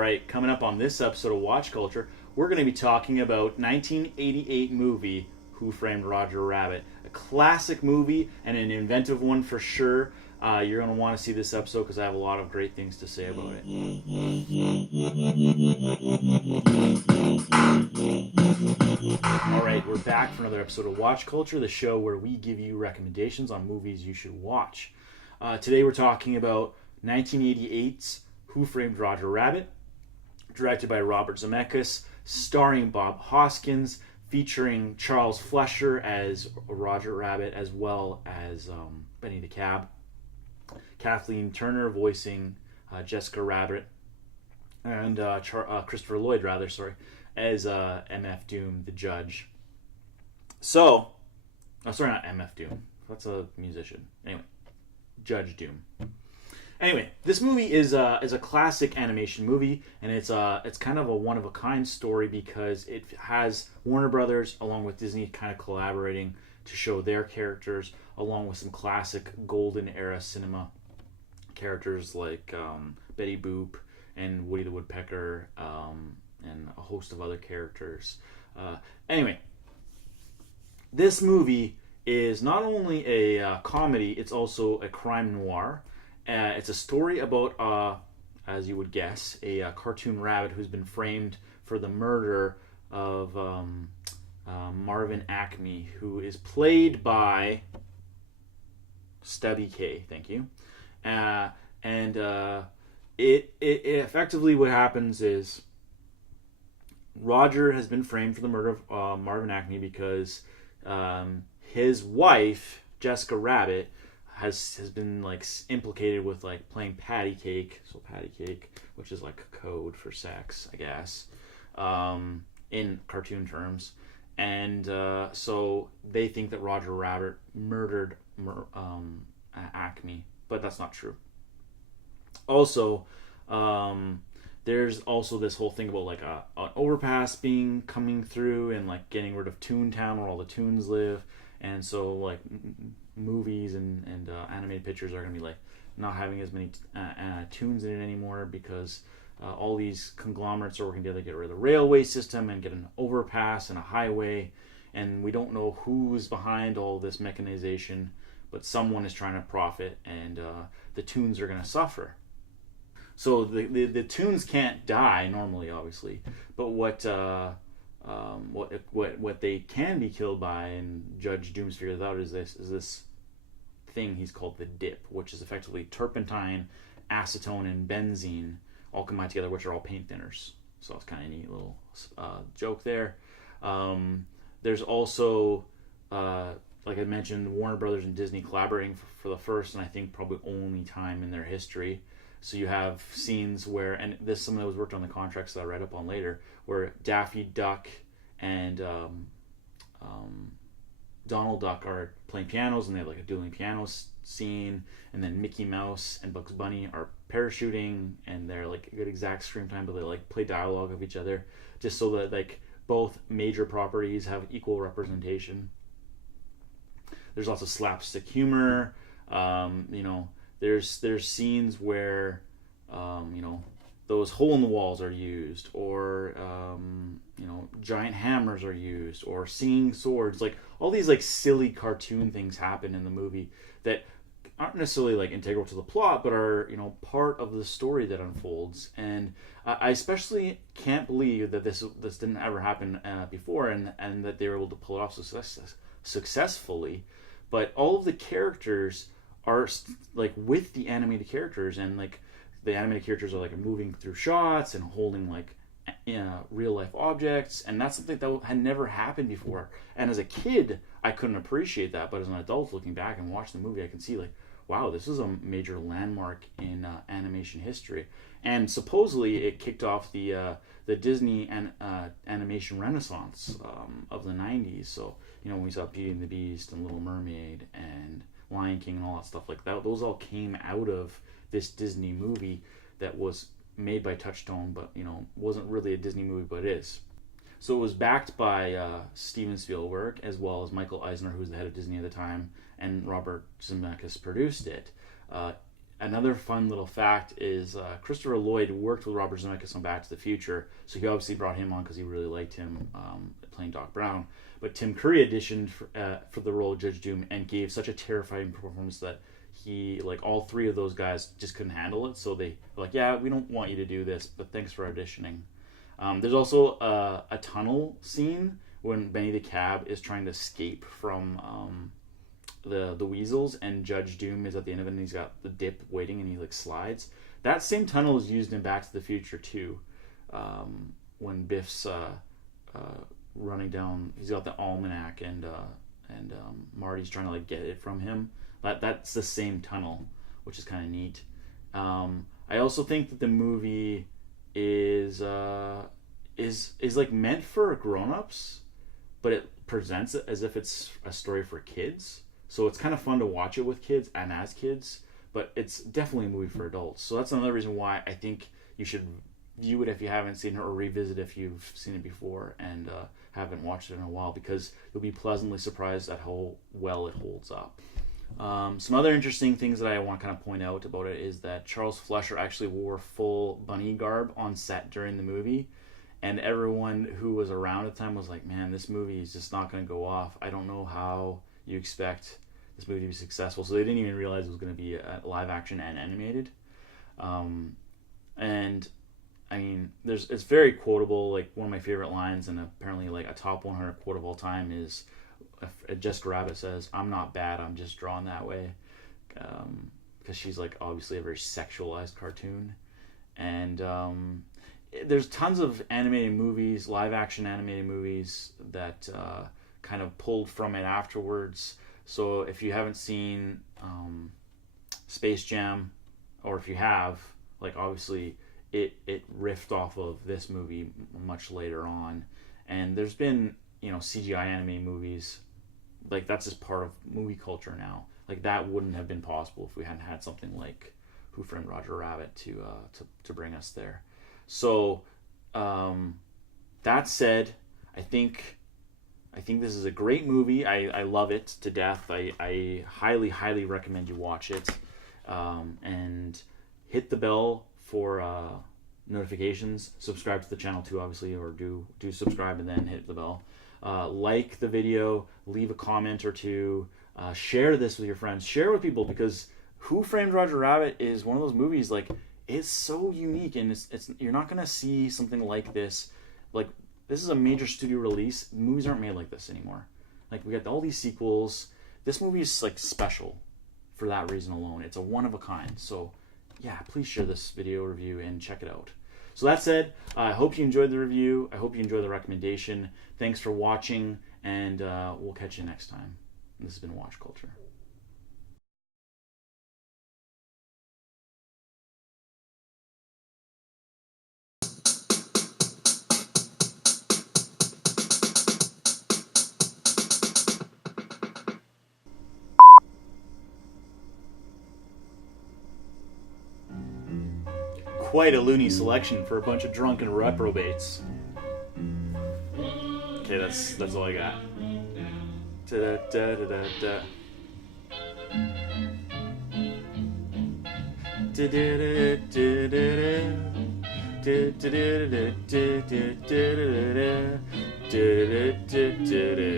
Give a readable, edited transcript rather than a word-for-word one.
right, coming up on this episode of Watch Culture, we're going to be talking about 1988 movie Who Framed Roger Rabbit. A classic movie and an inventive one for sure. You're going to want to see this episode because I have a lot of great things to say about it. All right, we're back for another episode of Watch Culture, the show where we give you recommendations on movies you should watch. Today we're talking about 1988's Who Framed Roger Rabbit, directed by Robert Zemeckis, starring Bob Hoskins, featuring Charles Fleischer as Roger Rabbit, as well as Benny the Cab, Kathleen Turner voicing Jessica Rabbit, and Christopher Lloyd, as MF Doom, the judge. Sorry, not MF Doom. That's a musician. Anyway, Judge Doom. Anyway, this movie is a classic animation movie, and it's kind of a one-of-a-kind story because it has Warner Brothers along with Disney kind of collaborating to show their characters, along with some classic golden era cinema characters like Betty Boop and Woody the Woodpecker, and a host of other characters. Anyway, this movie is not only a comedy, it's also a crime noir. It's a story about, as you would guess, a cartoon rabbit who's been framed for the murder of Marvin Acme, who is played by Stubby Kaye. Thank you. It effectively, what happens is Roger has been framed for the murder of Marvin Acme because his wife, Jessica Rabbit, has been like implicated with like playing patty cake, which is like a code for sex, I guess, in cartoon terms, and so they think that Roger Rabbit murdered Acme, but that's not true. Also, there's also this whole thing about like an overpass coming through and like getting rid of Toontown where all the Toons live, and so like movies and animated pictures are going to be like not having as many Toons in it anymore because all these conglomerates are working together to get rid of the railway system and get an overpass and a highway, and we don't know who's behind all this mechanization, but someone is trying to profit, and the Toons are going to suffer. So the Toons can't die normally, obviously, but what they can be killed by, and Judge Doom's figured out, is this thing he's called the dip, which is effectively turpentine, acetone, and benzene all combined together, which are all paint thinners. So it's kind of a neat little joke there. There's also, like I mentioned, Warner Brothers and Disney collaborating for the first and I think probably only time in their history. So you have scenes where, and this is something that was worked on the contracts that I read up on later, where Daffy Duck and Donald Duck are playing pianos, and they have like a dueling piano scene, and then Mickey Mouse and Bugs Bunny are parachuting, and they're like a good exact screen time, but they like play dialogue of each other, just so that like both major properties have equal representation. There's lots of slapstick humor. There's scenes where those hole in the walls are used, or giant hammers are used, or singing swords. Like all these like silly cartoon things happen in the movie that aren't necessarily like integral to the plot, but are part of the story that unfolds. And I especially can't believe that this didn't ever happen before, and that they were able to pull it off successfully. But all of the characters are like with the animated characters, and like the animated characters are like moving through shots and holding like real life objects, and that's something that had never happened before. And as a kid, I couldn't appreciate that, but as an adult looking back and watching the movie, I can see like, wow, this is a major landmark in animation history. And supposedly it kicked off the Disney animation renaissance of the 90s. So we saw Beauty and the Beast and Little Mermaid and Lion King and all that stuff like that. Those all came out of this Disney movie that was made by Touchstone, but wasn't really a Disney movie, but it is. So it was backed by Steven Spielberg, as well as Michael Eisner, who was the head of Disney at the time, and Robert Zemeckis produced it. another fun little fact is Christopher Lloyd worked with Robert Zemeckis on Back to the Future, so he obviously brought him on because he really liked him playing Doc Brown. But Tim Curry auditioned for the role of Judge Doom and gave such a terrifying performance that he, like, all three of those guys just couldn't handle it. So they were like, yeah, we don't want you to do this, but thanks for auditioning. There's also a tunnel scene when Benny the Cab is trying to escape from the weasels, and Judge Doom is at the end of it, and he's got the dip waiting, and he like slides. That same tunnel is used in Back to the Future too, when Biff's running down. He's got the almanac, and Marty's trying to like get it from him. That's the same tunnel, which is kind of neat. I also think that the movie is like meant for grown-ups, but it presents it as if it's a story for kids. So it's kind of fun to watch it with kids and as kids, but it's definitely a movie for adults. So that's another reason why I think you should view it if you haven't seen it, or revisit if you've seen it before and haven't watched it in a while, because you'll be pleasantly surprised at how well it holds up. Some other interesting things that I want to kind of point out about it is that Charles Fleischer actually wore full bunny garb on set during the movie, and everyone who was around at the time was like, man, this movie is just not going to go off. I don't know how you expect this movie to be successful. So they didn't even realize it was going to be live action and animated. And I mean, it's very quotable. Like, one of my favorite lines, and apparently like a top 100 quote of all time, is Jessica Rabbit says, "I'm not bad, I'm just drawn that way," because she's like obviously a very sexualized cartoon. And there's tons of animated movies, live action animated movies that kind of pulled from it afterwards. So if you haven't seen Space Jam, or if you have, like, obviously it riffed off of this movie much later on. And there's been, CGI animated movies, like, that's just part of movie culture now. Like, that wouldn't have been possible if we hadn't had something like Who Framed Roger Rabbit to bring us there. So that said, I think this is a great movie. I love it to death. I highly, highly recommend you watch it. And hit the bell for notifications. Subscribe to the channel too, obviously, or do subscribe and then hit the bell. Like the video, leave a comment or two. Share this with your friends. Share with people, because Who Framed Roger Rabbit is one of those movies, like, it's so unique, and it's you're not gonna see something like this. Like, this is a major studio release. Movies aren't made like this anymore. Like, we got all these sequels. This movie is like special for that reason alone. It's a one of a kind. So yeah, please share this video review and check it out. So that said, I hope you enjoyed the review. I hope you enjoyed the recommendation. Thanks for watching, and we'll catch you next time. This has been Watch Culture. Quite a loony selection for a bunch of drunken reprobates. Okay, that's all I got. Da-da-da-da-da-da. Da-da-da-da-da-da. Da-da-da-da-da-da-da-da-da-da.